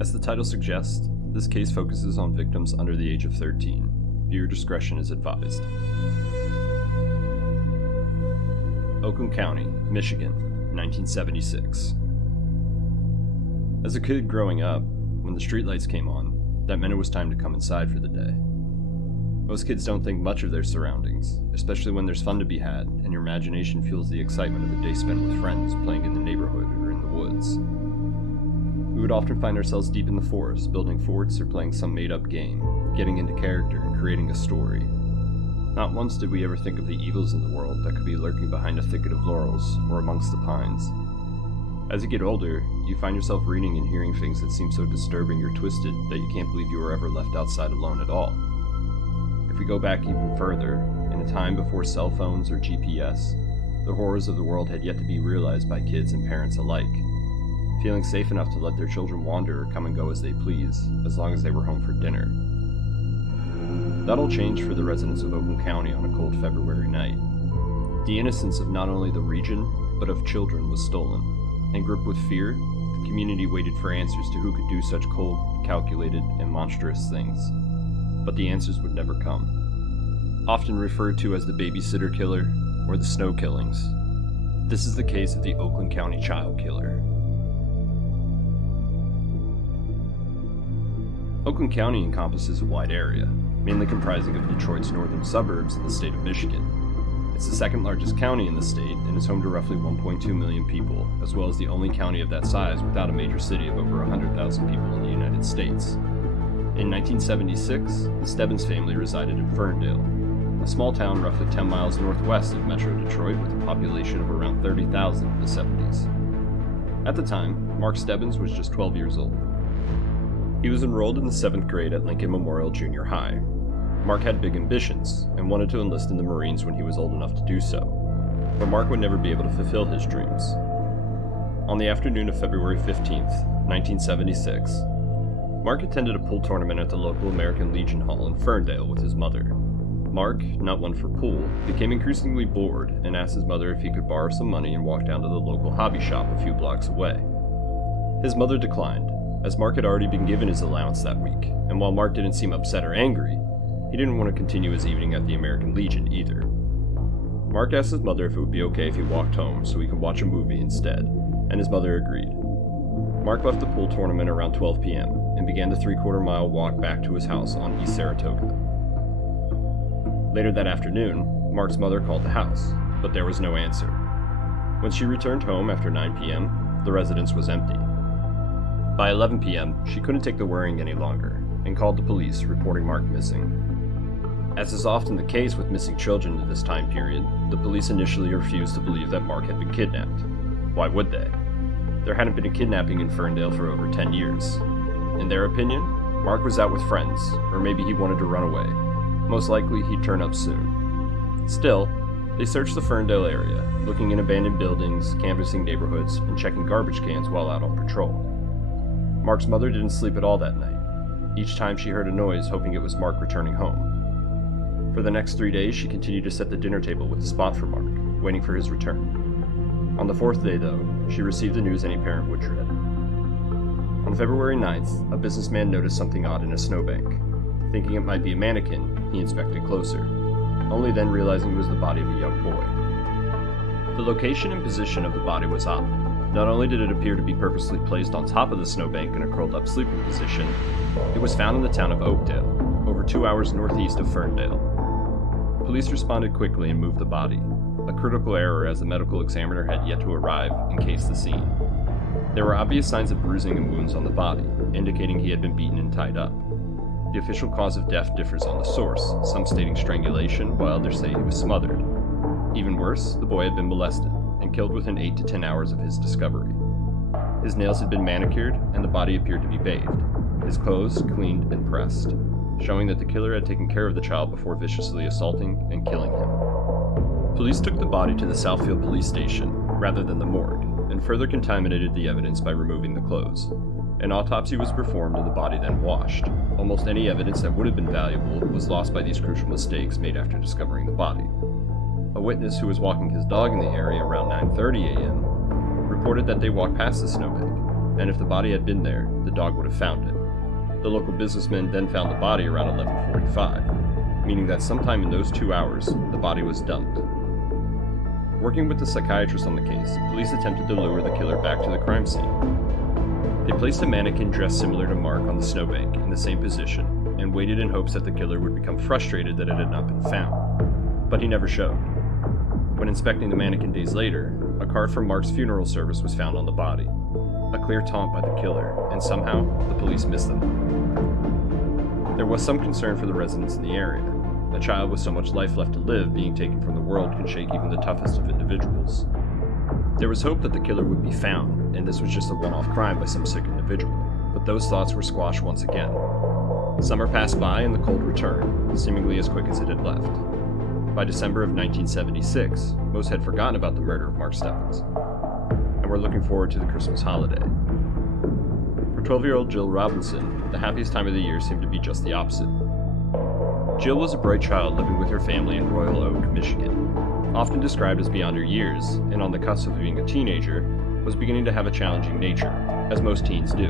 As the title suggests, this case focuses on victims under the age of 13. Viewer discretion is advised. Oakland County, Michigan, 1976. As a kid growing up, when the streetlights came on, that meant it was time to come inside for the day. Most kids don't think much of their surroundings, especially when there's fun to be had and your imagination fuels the excitement of a day spent with friends playing in the neighborhood or in the woods. We would often find ourselves deep in the forest, building forts or playing some made-up game, getting into character and creating a story. Not once did we ever think of the evils in the world that could be lurking behind a thicket of laurels or amongst the pines. As you get older, you find yourself reading and hearing things that seem so disturbing or twisted that you can't believe you were ever left outside alone at all. If we go back even further, in a time before cell phones or GPS, the horrors of the world had yet to be realized by kids and parents alike, feeling safe enough to let their children wander or come and go as they please, as long as they were home for dinner. That all changed for the residents of Oakland County on a cold February night. The innocence of not only the region, but of children was stolen, and gripped with fear, the community waited for answers to who could do such cold, calculated, and monstrous things. But the answers would never come. Often referred to as the babysitter killer or the snow killings, this is the case of the Oakland County child killer. Oakland County encompasses a wide area, mainly comprising of Detroit's northern suburbs in the state of Michigan. It's the second largest county in the state and is home to roughly 1.2 million people, as well as the only county of that size without a major city of over 100,000 people in the United States. In 1976, the Stebbins family resided in Ferndale, a small town roughly 10 miles northwest of Metro Detroit with a population of around 30,000 in the 70s. At the time, Mark Stebbins was just 12 years old. He was enrolled in the 7th grade at Lincoln Memorial Junior High. Mark had big ambitions and wanted to enlist in the Marines when he was old enough to do so, but Mark would never be able to fulfill his dreams. On the afternoon of February 15th, 1976, Mark attended a pool tournament at the local American Legion Hall in Ferndale with his mother. Mark, not one for pool, became increasingly bored and asked his mother if he could borrow some money and walk down to the local hobby shop a few blocks away. His mother declined, as Mark had already been given his allowance that week, and while Mark didn't seem upset or angry, he didn't want to continue his evening at the American Legion either. Mark asked his mother if it would be okay if he walked home so he could watch a movie instead, and his mother agreed. Mark left the pool tournament around 12 p.m. and began the 3/4-mile walk back to his house on East Saratoga. Later that afternoon, Mark's mother called the house, but there was no answer. When she returned home after 9 p.m., the residence was empty. By 11 p.m., she couldn't take the worrying any longer and called the police, reporting Mark missing. As is often the case with missing children at this time period, the police initially refused to believe that Mark had been kidnapped. Why would they? There hadn't been a kidnapping in Ferndale for over 10 years. In their opinion, Mark was out with friends, or maybe he wanted to run away. Most likely, he'd turn up soon. Still, they searched the Ferndale area, looking in abandoned buildings, canvassing neighborhoods, and checking garbage cans while out on patrol. Mark's mother didn't sleep at all that night, each time she heard a noise hoping it was Mark returning home. For the next 3 days, she continued to set the dinner table with a spot for Mark, waiting for his return. On the 4th day, though, she received the news any parent would dread. On February 9th, a businessman noticed something odd in a snowbank. Thinking it might be a mannequin, he inspected closer, only then realizing it was the body of a young boy. The location and position of the body was odd. Not only did it appear to be purposely placed on top of the snowbank in a curled-up sleeping position, it was found in the town of Oakdale, over 2 hours northeast of Ferndale. Police responded quickly and moved the body, a critical error as the medical examiner had yet to arrive and case the scene. There were obvious signs of bruising and wounds on the body, indicating he had been beaten and tied up. The official cause of death differs on the source, some stating strangulation, while others say he was smothered. Even worse, the boy had been molested and killed within 8 to 10 hours of his discovery. His nails had been manicured, and the body appeared to be bathed, his clothes cleaned and pressed, showing that the killer had taken care of the child before viciously assaulting and killing him. Police took the body to the Southfield police station, rather than the morgue, and further contaminated the evidence by removing the clothes. An autopsy was performed and the body then washed. Almost any evidence that would have been valuable was lost by these crucial mistakes made after discovering the body. A witness who was walking his dog in the area around 9:30 a.m. reported that they walked past the snowbank and if the body had been there, the dog would have found it. The local businessman then found the body around 11:45, meaning that sometime in those 2 hours, the body was dumped. Working with the psychiatrist on the case, police attempted to lure the killer back to the crime scene. They placed a mannequin dressed similar to Mark on the snowbank in the same position and waited in hopes that the killer would become frustrated that it had not been found. But he never showed. When inspecting the mannequin days later, a card from Mark's funeral service was found on the body, a clear taunt by the killer, and somehow the police missed them. There was some concern for the residents in the area. A child with so much life left to live being taken from the world can shake even the toughest of individuals. There was hope that the killer would be found, and this was just a one-off crime by some sick individual, but those thoughts were squashed once again. Summer passed by and the cold returned, seemingly as quick as it had left. By December of 1976, most had forgotten about the murder of Mark Stebbins, and were looking forward to the Christmas holiday. For 12-year-old Jill Robinson, the happiest time of the year seemed to be just the opposite. Jill was a bright child living with her family in Royal Oak, Michigan. Often described as beyond her years, and on the cusp of being a teenager, was beginning to have a challenging nature, as most teens do.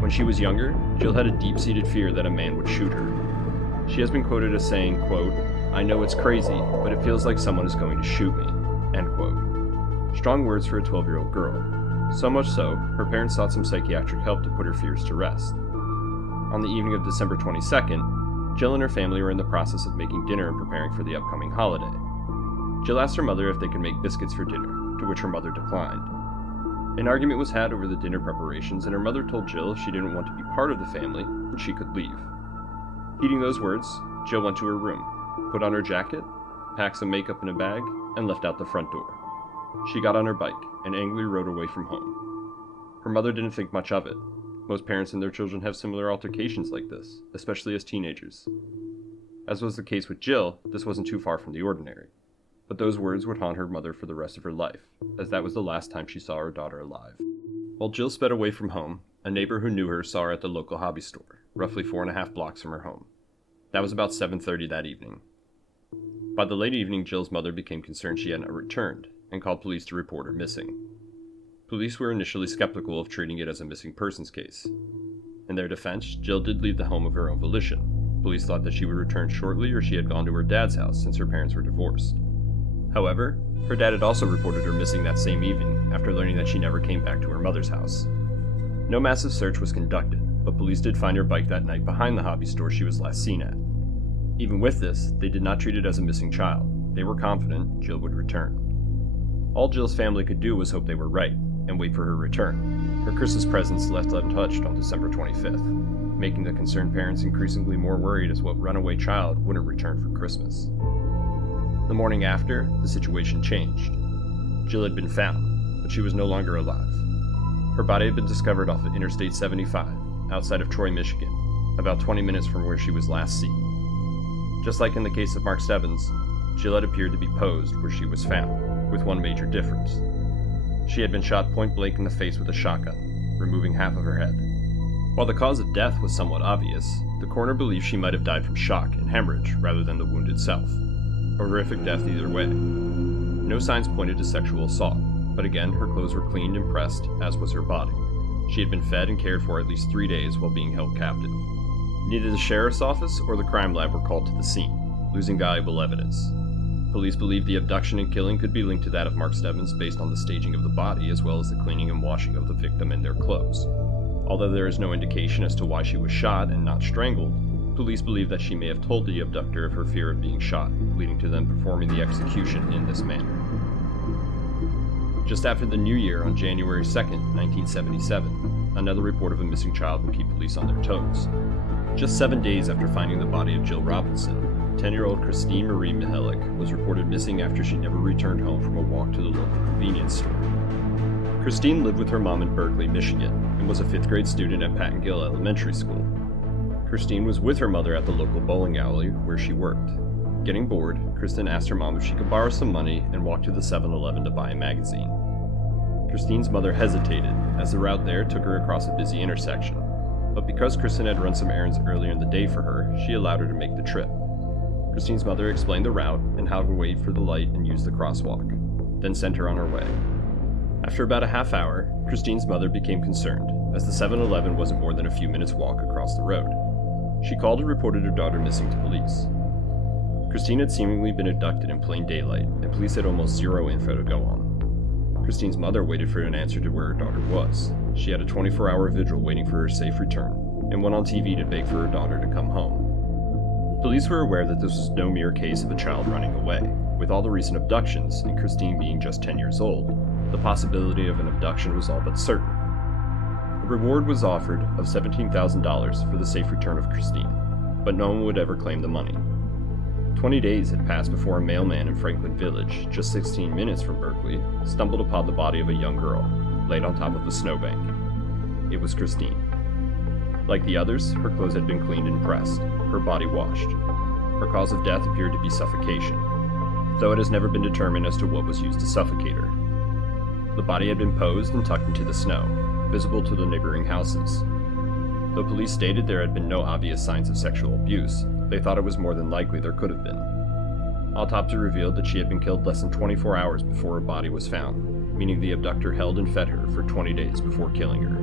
When she was younger, Jill had a deep-seated fear that a man would shoot her. She has been quoted as saying, quote, "I know it's crazy, but it feels like someone is going to shoot me," end quote. Strong words for a 12-year-old girl. So much so, her parents sought some psychiatric help to put her fears to rest. On the evening of December 22nd, Jill and her family were in the process of making dinner and preparing for the upcoming holiday. Jill asked her mother if they could make biscuits for dinner, to which her mother declined. An argument was had over the dinner preparations, and her mother told Jill if she didn't want to be part of the family, then she could leave. Heeding those words, Jill went to her room, put on her jacket, packed some makeup in a bag, and left out the front door. She got on her bike and angrily rode away from home. Her mother didn't think much of it. Most parents and their children have similar altercations like this, especially as teenagers. As was the case with Jill, this wasn't too far from the ordinary. But those words would haunt her mother for the rest of her life, as that was the last time she saw her daughter alive. While Jill sped away from home, a neighbor who knew her saw her at the local hobby store, roughly 4.5 blocks from her home. That was about 7:30 that evening. By the late evening, Jill's mother became concerned she had not returned, and called police to report her missing. Police were initially skeptical of treating it as a missing persons case. In their defense, Jill did leave the home of her own volition. Police thought that she would return shortly, or she had gone to her dad's house since her parents were divorced. However, her dad had also reported her missing that same evening after learning that she never came back to her mother's house. No massive search was conducted, but police did find her bike that night behind the hobby store she was last seen at. Even with this, they did not treat it as a missing child. They were confident Jill would return. All Jill's family could do was hope they were right and wait for her return. Her Christmas presents left untouched on December 25th, making the concerned parents increasingly more worried as what runaway child wouldn't return for Christmas. The morning after, the situation changed. Jill had been found, but she was no longer alive. Her body had been discovered off of Interstate 75, outside of Troy, Michigan, about 20 minutes from where she was last seen. Just like in the case of Mark Stebbins, Jill had appeared to be posed where she was found, with one major difference. She had been shot point blank in the face with a shotgun, removing half of her head. While the cause of death was somewhat obvious, the coroner believed she might have died from shock and hemorrhage rather than the wound itself. A horrific death either way. No signs pointed to sexual assault, but again, her clothes were cleaned and pressed, as was her body. She had been fed and cared for at least 3 days while being held captive. Neither the sheriff's office or the crime lab were called to the scene, losing valuable evidence. Police believed the abduction and killing could be linked to that of Mark Stebbins based on the staging of the body as well as the cleaning and washing of the victim and their clothes. Although there is no indication as to why she was shot and not strangled, police believe that she may have told the abductor of her fear of being shot, leading to them performing the execution in this manner. Just after the new year, on January 2nd, 1977, another report of a missing child would keep police on their toes. Just 7 days after finding the body of Jill Robinson, 10-year-old Christine Marie Mihelich was reported missing after she never returned home from a walk to the local convenience store. Christine lived with her mom in Berkeley, Michigan, and was a 5th grade student at Patton Gill Elementary School. Christine was with her mother at the local bowling alley where she worked. Getting bored, Kristen asked her mom if she could borrow some money and walk to the 7-Eleven to buy a magazine. Christine's mother hesitated, as the route there took her across a busy intersection, but because Kristen had run some errands earlier in the day for her, she allowed her to make the trip. Christine's mother explained the route and how to wait for the light and use the crosswalk, then sent her on her way. After about a half hour, Christine's mother became concerned, as the 7-Eleven wasn't more than a few minutes' walk across the road. She called and reported her daughter missing to police. Christine had seemingly been abducted in plain daylight, and police had almost zero info to go on. Christine's mother waited for an answer to where her daughter was. She had a 24-hour vigil waiting for her safe return, and went on TV to beg for her daughter to come home. Police were aware that this was no mere case of a child running away. With all the recent abductions, and Christine being just 10 years old, the possibility of an abduction was all but certain. A reward was offered of $17,000 for the safe return of Christine, but no one would ever claim the money. 20 days had passed before a mailman in Franklin Village, just 16 minutes from Berkeley, stumbled upon the body of a young girl, laid on top of a snowbank. It was Christine. Like the others, her clothes had been cleaned and pressed, her body washed. Her cause of death appeared to be suffocation, though it has never been determined as to what was used to suffocate her. The body had been posed and tucked into the snow, visible to the neighboring houses. Though police stated there had been no obvious signs of sexual abuse, they thought it was more than likely there could have been. Autopsy revealed that she had been killed less than 24 hours before her body was found, meaning the abductor held and fed her for 20 days before killing her.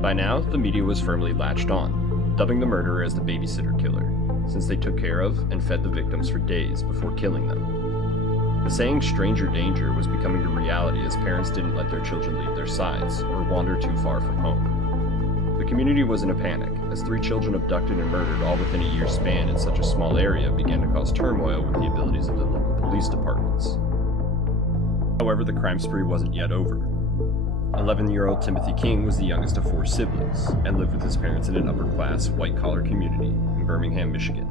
By now, the media was firmly latched on, dubbing the murderer as the babysitter killer, since they took care of and fed the victims for days before killing them. The saying stranger danger was becoming a reality as parents didn't let their children leave their sides or wander too far from home. The community was in a panic, as 3 children abducted and murdered all within a year's span in such a small area began to cause turmoil with the abilities of the local police departments. However, the crime spree wasn't yet over. 11-year-old Timothy King was the youngest of 4 siblings, and lived with his parents in an upper-class, white-collar community in Birmingham, Michigan.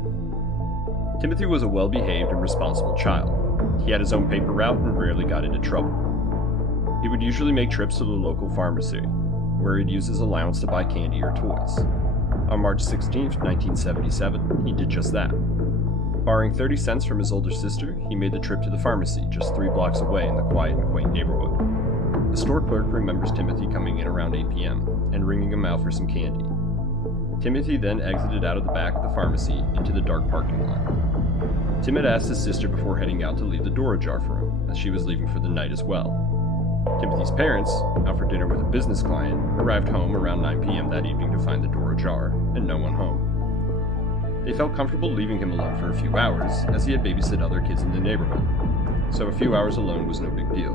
Timothy was a well-behaved and responsible child. He had his own paper route and rarely got into trouble. He would usually make trips to the local pharmacy, where he'd use his allowance to buy candy or toys. On March 16, 1977, he did just that. Borrowing 30 cents from his older sister, he made the trip to the pharmacy just 3 blocks away in the quiet and quaint neighborhood. The store clerk remembers Timothy coming in around 8 p.m. and ringing him out for some candy. Timothy then exited out of the back of the pharmacy into the dark parking lot. Tim had asked his sister before heading out to leave the door ajar for him, as she was leaving for the night as well. Timothy's parents, out for dinner with a business client, arrived home around 9 p.m. that evening to find the door ajar, and no one home. They felt comfortable leaving him alone for a few hours, as he had babysit other kids in the neighborhood, so a few hours alone was no big deal.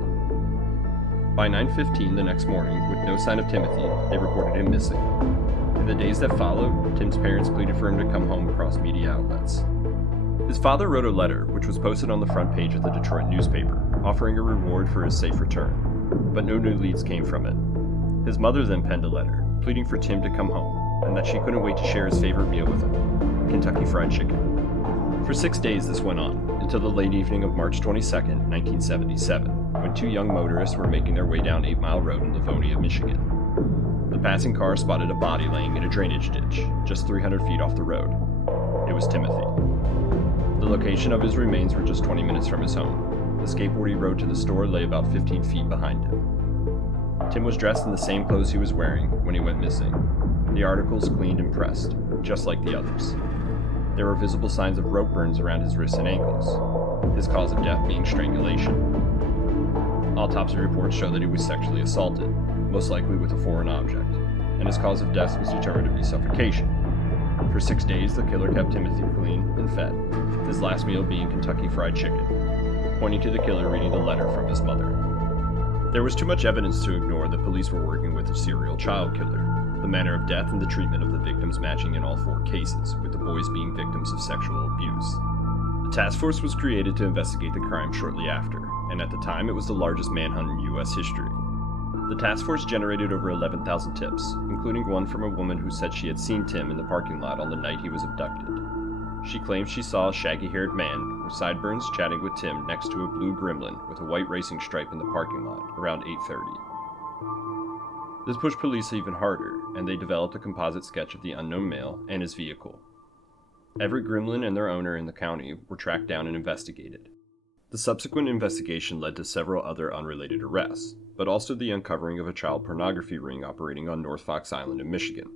By 9:15 the next morning, with no sign of Timothy, they reported him missing. In the days that followed, Tim's parents pleaded for him to come home across media outlets. His father wrote a letter, which was posted on the front page of the Detroit newspaper, offering a reward for his safe return, but no new leads came from it. His mother then penned a letter, pleading for Tim to come home, and that she couldn't wait to share his favorite meal with him, Kentucky Fried Chicken. For 6 days this went on, until the late evening of March 22, 1977, when 2 young motorists were making their way down 8 Mile Road in Livonia, Michigan. The passing car spotted a body laying in a drainage ditch, just 300 feet off the road. It was Timothy. The location of his remains were just 20 minutes from his home. The skateboard he rode to the store lay about 15 feet behind him. Tim was dressed in the same clothes he was wearing when he went missing. The articles cleaned and pressed, just like the others. There were visible signs of rope burns around his wrists and ankles, his cause of death being strangulation. Autopsy reports show that he was sexually assaulted, most likely with a foreign object, and his cause of death was determined to be suffocation. For 6 days, the killer kept Timothy clean and fed, his last meal being Kentucky Fried Chicken, pointing to the killer reading the letter from his mother. There was too much evidence to ignore that police were working with a serial child killer, the manner of death and the treatment of the victims matching in all 4 cases, with the boys being victims of sexual abuse. A task force was created to investigate the crime shortly after, and at the time it was the largest manhunt in U.S. history. The task force generated over 11,000 tips, including one from a woman who said she had seen Tim in the parking lot on the night he was abducted. She claimed she saw a shaggy-haired man with sideburns chatting with Tim next to a blue gremlin with a white racing stripe in the parking lot around 8:30. This pushed police even harder, and they developed a composite sketch of the unknown male and his vehicle. Every gremlin and their owner in the county were tracked down and investigated. The subsequent investigation led to several other unrelated arrests, but also the uncovering of a child pornography ring operating on North Fox Island in Michigan.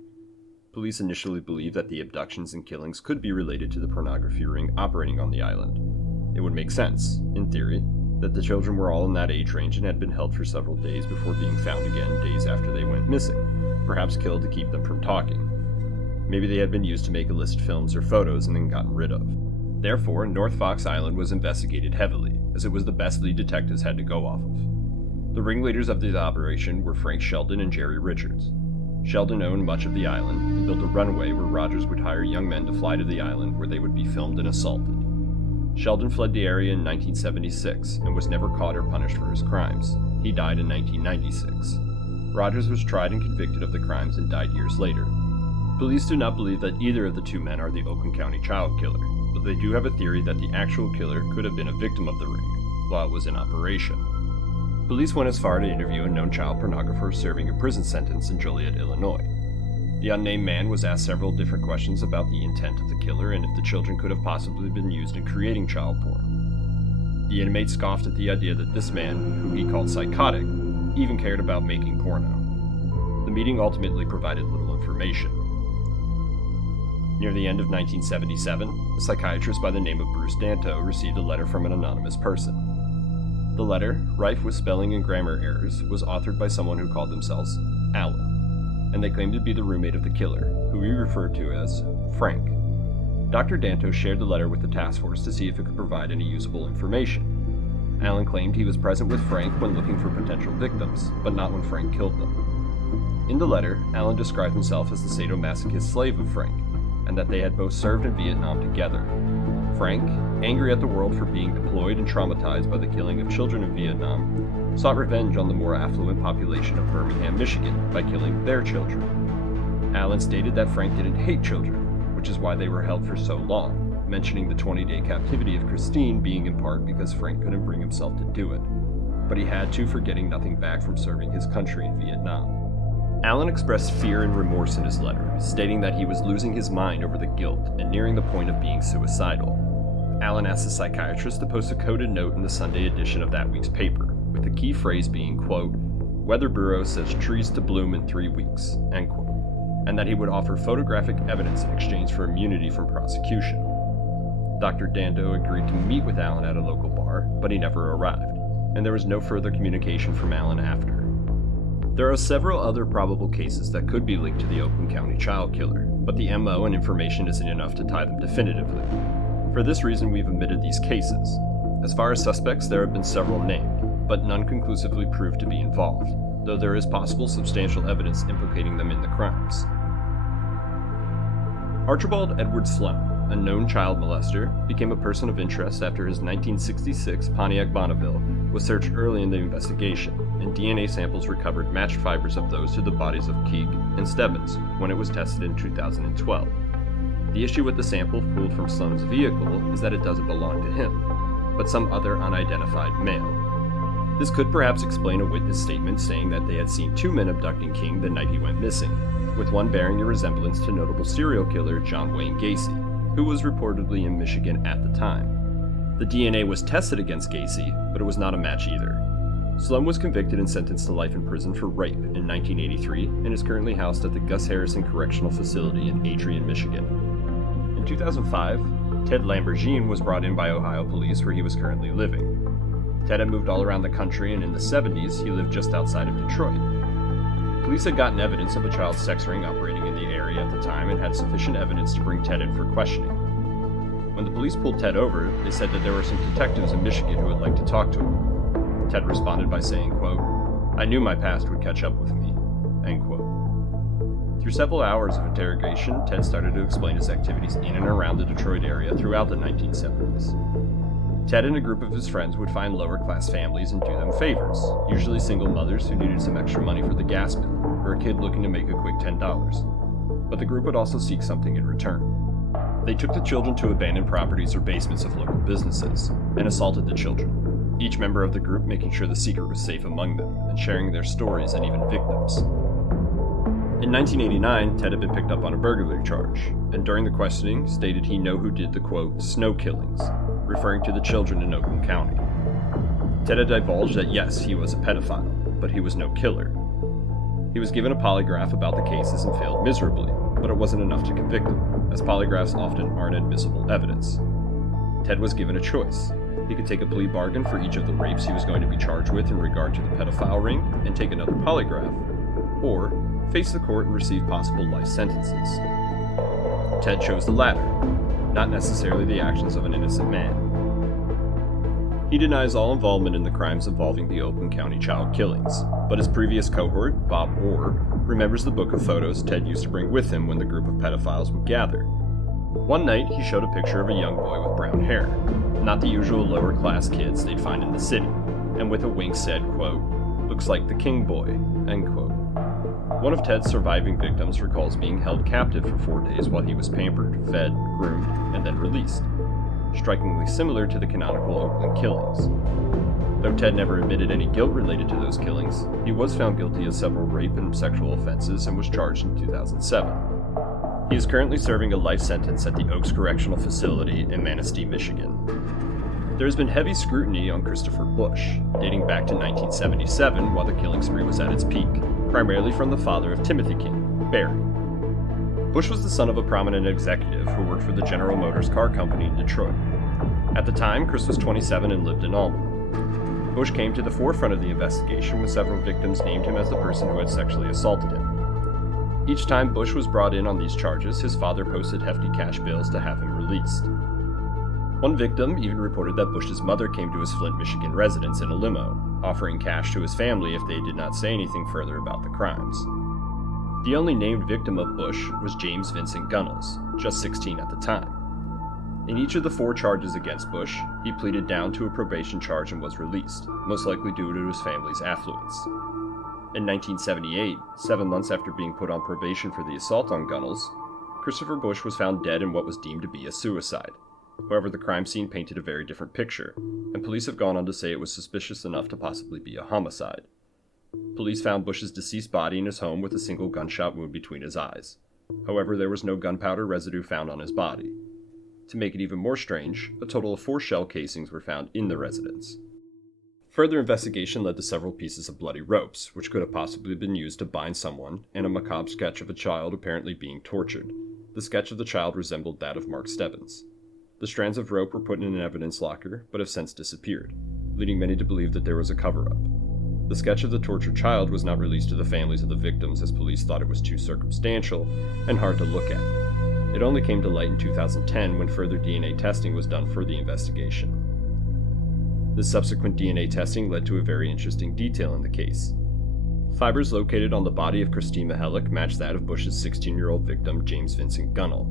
Police initially believed that the abductions and killings could be related to the pornography ring operating on the island. It would make sense, in theory, that the children were all in that age range and had been held for several days before being found again days after they went missing, perhaps killed to keep them from talking. Maybe they had been used to make illicit films or photos and then gotten rid of. Therefore, North Fox Island was investigated heavily, as it was the best lead detectives had to go off of. The ringleaders of the operation were Frank Sheldon and Jerry Richards. Sheldon owned much of the island and built a runway where Rogers would hire young men to fly to the island where they would be filmed and assaulted. Sheldon fled the area in 1976 and was never caught or punished for his crimes. He died in 1996. Rogers was tried and convicted of the crimes and died years later. Police do not believe that either of the two men are the Oakland County child killer, but they do have a theory that the actual killer could have been a victim of the ring while it was in operation. Police went as far to interview a known child pornographer serving a prison sentence in Joliet, Illinois. The unnamed man was asked several different questions about the intent of the killer and if the children could have possibly been used in creating child porn. The inmate scoffed at the idea that this man, who he called psychotic, even cared about making porno. The meeting ultimately provided little information. Near the end of 1977, a psychiatrist by the name of Bruce Danto received a letter from an anonymous person. The letter, rife with spelling and grammar errors, was authored by someone who called themselves Alan, and they claimed to be the roommate of the killer, who he referred to as Frank. Dr. Danto shared the letter with the task force to see if it could provide any usable information. Alan claimed he was present with Frank when looking for potential victims, but not when Frank killed them. In the letter, Alan described himself as the sadomasochist slave of Frank, and that they had both served in Vietnam together. Frank, angry at the world for being deployed and traumatized by the killing of children in Vietnam, sought revenge on the more affluent population of Birmingham, Michigan, by killing their children. Alan stated that Frank didn't hate children, which is why they were held for so long, mentioning the 20-day captivity of Christine being in part because Frank couldn't bring himself to do it. But he had to for getting nothing back from serving his country in Vietnam. Alan expressed fear and remorse in his letter, stating that he was losing his mind over the guilt and nearing the point of being suicidal. Alan asked the psychiatrist to post a coded note in the Sunday edition of that week's paper, with the key phrase being, quote, "Weather Bureau says trees to bloom in 3 weeks," end quote, and that he would offer photographic evidence in exchange for immunity from prosecution. Dr. Danto agreed to meet with Alan at a local bar, but he never arrived, and there was no further communication from Alan after. There are several other probable cases that could be linked to the Oakland County child killer, but the MO and information isn't enough to tie them definitively. For this reason, we've omitted these cases. As far as suspects, there have been several named, but none conclusively proved to be involved, though there is possible substantial evidence implicating them in the crimes. Archibald Edward Sloan, a known child molester, became a person of interest after his 1966 Pontiac Bonneville was searched early in the investigation, and DNA samples recovered matched fibers of those to the bodies of Keeg and Stebbins when it was tested in 2012. The issue with the sample pulled from Sloan's vehicle is that it doesn't belong to him, but some other unidentified male. This could perhaps explain a witness statement saying that they had seen 2 men abducting King the night he went missing, with one bearing a resemblance to notable serial killer John Wayne Gacy, who was reportedly in Michigan at the time. The DNA was tested against Gacy, but it was not a match either. Sloan was convicted and sentenced to life in prison for rape in 1983 and is currently housed at the Gus Harrison Correctional Facility in Adrian, Michigan. In 2005, Ted Lambergine was brought in by Ohio police where he was currently living. Ted had moved all around the country, and in the 70s, he lived just outside of Detroit. Police had gotten evidence of a child sex ring operating in the area at the time and had sufficient evidence to bring Ted in for questioning. When the police pulled Ted over, they said that there were some detectives in Michigan who would like to talk to him. Ted responded by saying, quote, "I knew my past would catch up with me," end quote. Through several hours of interrogation, Ted started to explain his activities in and around the Detroit area throughout the 1970s. Ted and a group of his friends would find lower-class families and do them favors, usually single mothers who needed some extra money for the gas bill, or a kid looking to make a quick $10. But the group would also seek something in return. They took the children to abandoned properties or basements of local businesses, and assaulted the children, each member of the group making sure the secret was safe among them, and sharing their stories and even victims. In 1989, Ted had been picked up on a burglary charge, and during the questioning stated he knew who did the, quote, "snow killings," referring to the children in Oakland County. Ted had divulged that yes, he was a pedophile, but he was no killer. He was given a polygraph about the cases and failed miserably, but it wasn't enough to convict him, as polygraphs often aren't admissible evidence. Ted was given a choice. He could take a plea bargain for each of the rapes he was going to be charged with in regard to the pedophile ring and take another polygraph, or face the court and receive possible life sentences. Ted chose the latter, not necessarily the actions of an innocent man. He denies all involvement in the crimes involving the Oakland County child killings, but his previous cohort, Bob Orr, remembers the book of photos Ted used to bring with him when the group of pedophiles would gather. One night, he showed a picture of a young boy with brown hair, not the usual lower-class kids they'd find in the city, and with a wink said, quote, "Looks like the king boy," end quote. One of Ted's surviving victims recalls being held captive for 4 days while he was pampered, fed, groomed, and then released, strikingly similar to the canonical Oakland killings. Though Ted never admitted any guilt related to those killings, he was found guilty of several rape and sexual offenses and was charged in 2007. He is currently serving a life sentence at the Oaks Correctional Facility in Manistee, Michigan. There has been heavy scrutiny on Christopher Bush, dating back to 1977 while the killing spree was at its peak, primarily from the father of Timothy King, Barry. Bush was the son of a prominent executive who worked for the General Motors car company in Detroit. At the time, Chris was 27 and lived in Alma. Bush came to the forefront of the investigation with several victims named him as the person who had sexually assaulted him. Each time Bush was brought in on these charges, his father posted hefty cash bills to have him released. One victim even reported that Bush's mother came to his Flint, Michigan residence in a limo, offering cash to his family if they did not say anything further about the crimes. The only named victim of Bush was James Vincent Gunnels, just 16 at the time. In each of the 4 charges against Bush, he pleaded down to a probation charge and was released, most likely due to his family's affluence. In 1978, 7 months after being put on probation for the assault on Gunnels, Christopher Bush was found dead in what was deemed to be a suicide. However, the crime scene painted a very different picture, and police have gone on to say it was suspicious enough to possibly be a homicide. Police found Bush's deceased body in his home with a single gunshot wound between his eyes. However, there was no gunpowder residue found on his body. To make it even more strange, a total of 4 shell casings were found in the residence. Further investigation led to several pieces of bloody ropes, which could have possibly been used to bind someone, and a macabre sketch of a child apparently being tortured. The sketch of the child resembled that of Mark Stebbins. The strands of rope were put in an evidence locker, but have since disappeared, leading many to believe that there was a cover-up. The sketch of the tortured child was not released to the families of the victims as police thought it was too circumstantial and hard to look at. It only came to light in 2010 when further DNA testing was done for the investigation. This subsequent DNA testing led to a very interesting detail in the case. Fibers located on the body of Christine Mihelich matched that of Bush's 16-year-old victim, James Vincent Gunnell.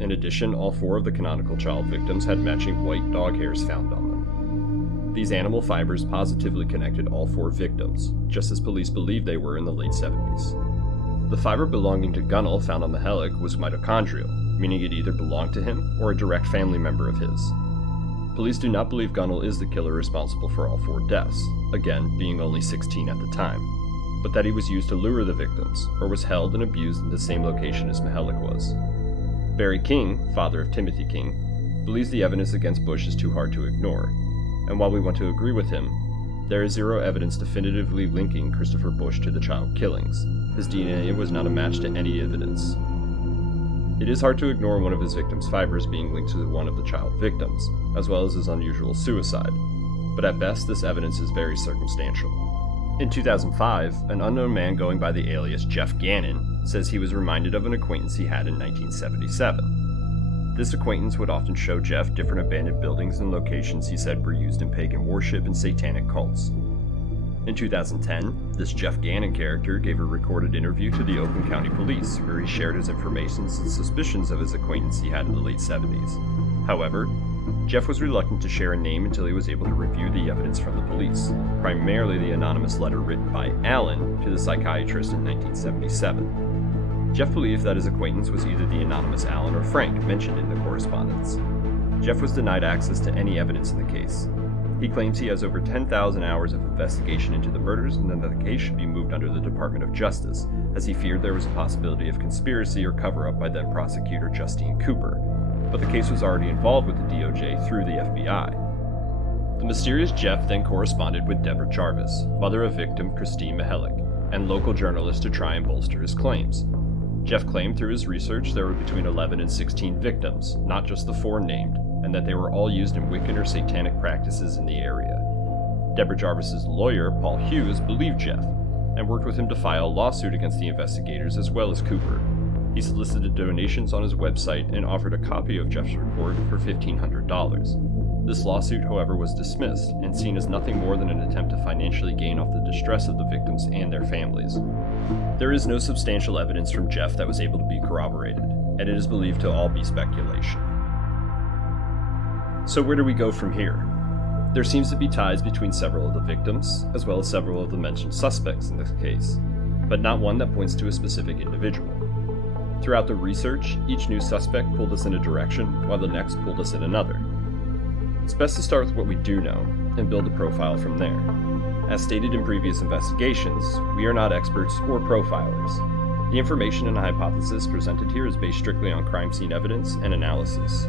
In addition, all 4 of the canonical child victims had matching white dog hairs found on them. These animal fibers positively connected all 4 victims, just as police believed they were in the late 70s. The fiber belonging to Gunnell found on Mihelich was mitochondrial, meaning it either belonged to him or a direct family member of his. Police do not believe Gunnell is the killer responsible for all 4 deaths, again being only 16 at the time, but that he was used to lure the victims, or was held and abused in the same location as Mihelich was. Barry King, father of Timothy King, believes the evidence against Bush is too hard to ignore, and while we want to agree with him, there is zero evidence definitively linking Christopher Bush to the child killings. His DNA was not a match to any evidence. It is hard to ignore one of his victims' fibers being linked to one of the child victims, as well as his unusual suicide, but at best this evidence is very circumstantial. In 2005, an unknown man going by the alias Jeff Gannon says he was reminded of an acquaintance he had in 1977. This acquaintance would often show Jeff different abandoned buildings and locations he said were used in pagan worship and satanic cults. In 2010, this Jeff Gannon character gave a recorded interview to the Oakland County Police where he shared his informations and suspicions of his acquaintance he had in the late 70s. However, Jeff was reluctant to share a name until he was able to review the evidence from the police, primarily the anonymous letter written by Allen to the psychiatrist in 1977. Jeff believed that his acquaintance was either the anonymous Allen or Frank mentioned in the correspondence. Jeff was denied access to any evidence in the case. He claims he has over 10,000 hours of investigation into the murders and that the case should be moved under the Department of Justice, as he feared there was a possibility of conspiracy or cover-up by then prosecutor Justine Cooper, but the case was already involved with the DOJ through the FBI. The mysterious Jeff then corresponded with Deborah Jarvis, mother of victim Christine Mihelich, and local journalists to try and bolster his claims. Jeff claimed through his research there were between 11 and 16 victims, not just the 4 named, and that they were all used in Wiccan or satanic practices in the area. Deborah Jarvis's lawyer, Paul Hughes, believed Jeff, and worked with him to file a lawsuit against the investigators as well as Cooper. He solicited donations on his website and offered a copy of Jeff's report for $1,500. This lawsuit, however, was dismissed and seen as nothing more than an attempt to financially gain off the distress of the victims and their families. There is no substantial evidence from Jeff that was able to be corroborated, and it is believed to all be speculation. So where do we go from here? There seems to be ties between several of the victims, as well as several of the mentioned suspects in this case, but not one that points to a specific individual. Throughout the research, each new suspect pulled us in a direction, while the next pulled us in another. It's best to start with what we do know, and build a profile from there. As stated in previous investigations, we are not experts or profilers. The information and hypothesis presented here is based strictly on crime scene evidence and analysis.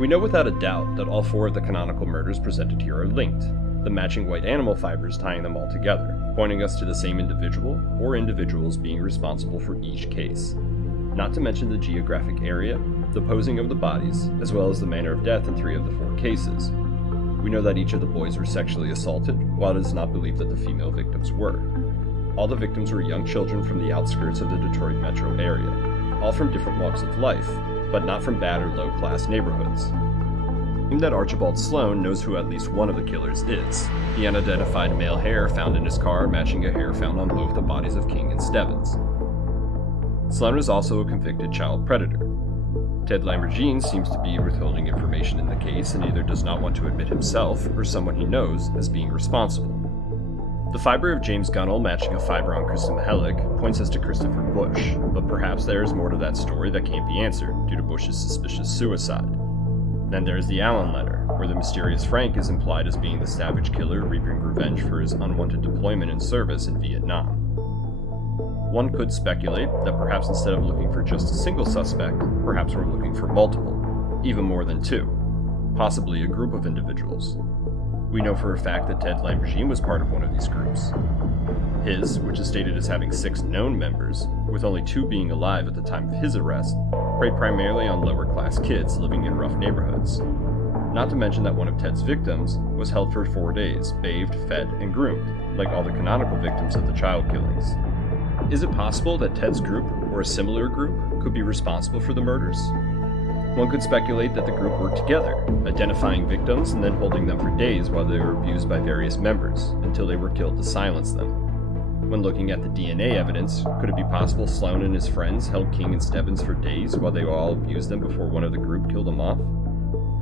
We know without a doubt that all 4 of the canonical murders presented here are linked, the matching white animal fibers tying them all together, pointing us to the same individual or individuals being responsible for each case. Not to mention the geographic area, the posing of the bodies, as well as the manner of death in 3 of the 4 cases. We know that each of the boys were sexually assaulted, while it is not believed that the female victims were. All the victims were young children from the outskirts of the Detroit metro area, all from different walks of life, but not from bad or low-class neighborhoods. It seems that Archibald Sloan knows who at least one of the killers is, the unidentified male hair found in his car matching a hair found on both the bodies of King and Stebbins. Sloan is also a convicted child predator. Ted Lamborghini seems to be withholding information in the case and either does not want to admit himself or someone he knows as being responsible. The fiber of James Gunnell matching a fiber on Krista Mihelich points us to Christopher Bush, but perhaps there is more to that story that can't be answered due to Bush's suspicious suicide. Then there is the Allen letter, where the mysterious Frank is implied as being the savage killer reaping revenge for his unwanted deployment and service in Vietnam. One could speculate that perhaps instead of looking for just a single suspect, perhaps we're looking for multiple, even more than 2, possibly a group of individuals. We know for a fact that Ted Lamborghini was part of one of these groups. His, which is stated as having 6 known members, with only 2 being alive at the time of his arrest, preyed primarily on lower-class kids living in rough neighborhoods. Not to mention that one of Ted's victims was held for 4 days, bathed, fed, and groomed, like all the canonical victims of the child killings. Is it possible that Ted's group, or a similar group, could be responsible for the murders? One could speculate that the group worked together, identifying victims and then holding them for days while they were abused by various members, until they were killed to silence them. When looking at the DNA evidence, could it be possible Sloan and his friends held King and Stebbins for days while they all abused them before one of the group killed them off?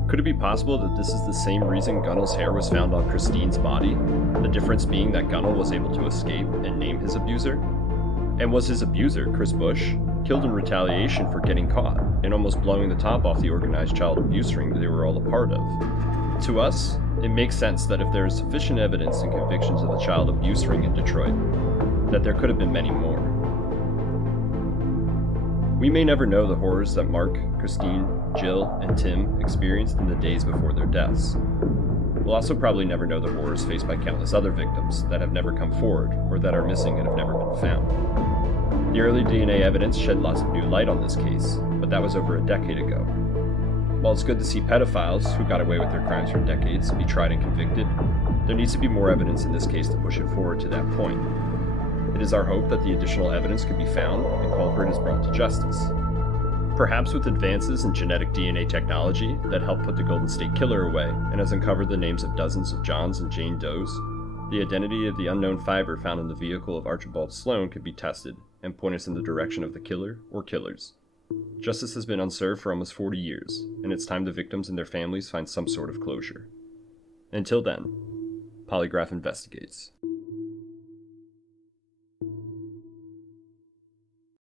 Could it be possible that this is the same reason Gunnell's hair was found on Christine's body, the difference being that Gunnell was able to escape and name his abuser? And was his abuser, Chris Bush, killed in retaliation for getting caught and almost blowing the top off the organized child abuse ring that they were all a part of? To us, it makes sense that if there is sufficient evidence and convictions of the child abuse ring in Detroit, that there could have been many more. We may never know the horrors that Mark, Christine, Jill, and Tim experienced in the days before their deaths. We'll also probably never know the horrors faced by countless other victims that have never come forward or that are missing and have never been found. The early DNA evidence shed lots of new light on this case, but that was over a decade ago. While it's good to see pedophiles who got away with their crimes for decades be tried and convicted, there needs to be more evidence in this case to push it forward to that point. It is our hope that the additional evidence can be found and culprit is brought to justice. Perhaps with advances in genetic DNA technology that help put the Golden State Killer away and has uncovered the names of dozens of Johns and Jane Does, the identity of the unknown fiber found in the vehicle of Archibald Sloan could be tested and point us in the direction of the killer or killers. Justice has been unserved for almost 40 years, and it's time the victims and their families find some sort of closure. Until then, Polygraph investigates.